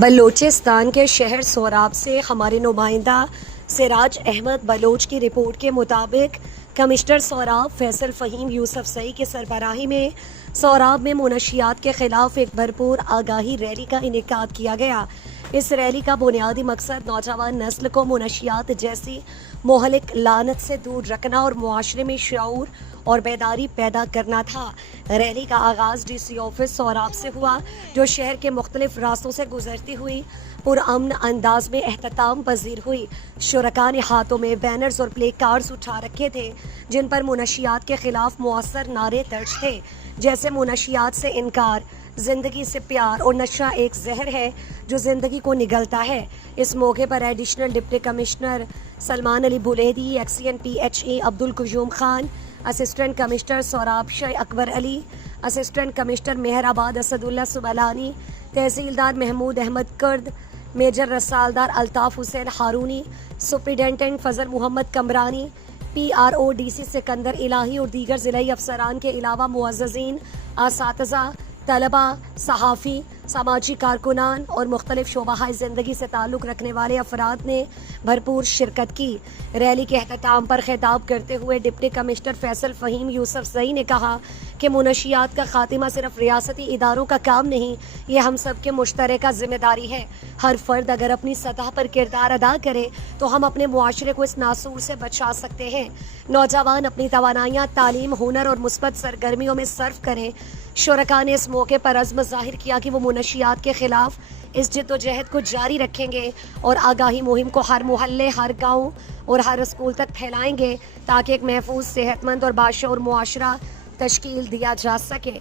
بلوچستان کے شہر سوراب سے ہمارے نمائندہ سراج احمد بلوچ کی رپورٹ کے مطابق کمشنر سوراب فیصل فہیم یوسفزئی کی سربراہی میں سوراب میں منشیات کے خلاف ایک بھرپور آگاہی ریلی کا انعقاد کیا گیا۔ اس ریلی کا بنیادی مقصد نوجوان نسل کو منشیات جیسی مہلک لعنت سے دور رکھنا اور معاشرے میں شعور اور بیداری پیدا کرنا تھا۔ ریلی کا آغاز ڈی سی آفس سوراب سے ہوا، جو شہر کے مختلف راستوں سے گزرتی ہوئی پرامن انداز میں اختتام پذیر ہوئی۔ شرکاء نے ہاتھوں میں بینرز اور پلے کارڈز اٹھا رکھے تھے جن پر منشیات کے خلاف مؤثر نعرے درج تھے، جیسے منشیات سے انکار، زندگی سے پیار اور نشہ ایک زہر ہے جو زندگی کو نگلتا ہے۔ اس موقع پر additional deputy commissioner Salman Ali Buledi, XEN P H A Abdul Qayyum Khan, assistant commissioner Surab Shah Akbar Ali, assistant commissioner Mehrabad Asad Ullah Sablani, تحصیلدار محمود احمد کرد، میجر رسالدار Altaf Hussain Haroni, superintendent Fazal Muhammad Kamrani, P R O D C Sikandar Elahi اور دیگر ضلعی افسران کے علاوہ معززین، اساتذہ، طلباء، صحافی، سماجی کارکنان اور مختلف شعبہ زندگی سے تعلق رکھنے والے افراد نے بھرپور شرکت کی۔ ریلی کے اختتام پر خطاب کرتے ہوئے ڈپٹی کمشنر فیصل فہیم یوسفزئی نے کہا کہ منشیات کا خاتمہ صرف ریاستی اداروں کا کام نہیں، یہ ہم سب کے مشترکہ ذمہ داری ہے۔ ہر فرد اگر اپنی سطح پر کردار ادا کرے تو ہم اپنے معاشرے کو اس ناسور سے بچا سکتے ہیں۔ نوجوان اپنی توانائیاں تعلیم، ہنر اور مثبت سرگرمیوں میں صرف کریں۔ شرکاء نے اس موقع پر عزم ظاہر کیا کہ وہ منشیات کے خلاف اس جدوجہد کو جاری رکھیں گے اور آگاہی مہم کو ہر محلے، ہر گاؤں اور ہر اسکول تک پھیلائیں گے تاکہ ایک محفوظ، صحت مند اور باشعور معاشرہ تشکیل دیا جا سکے۔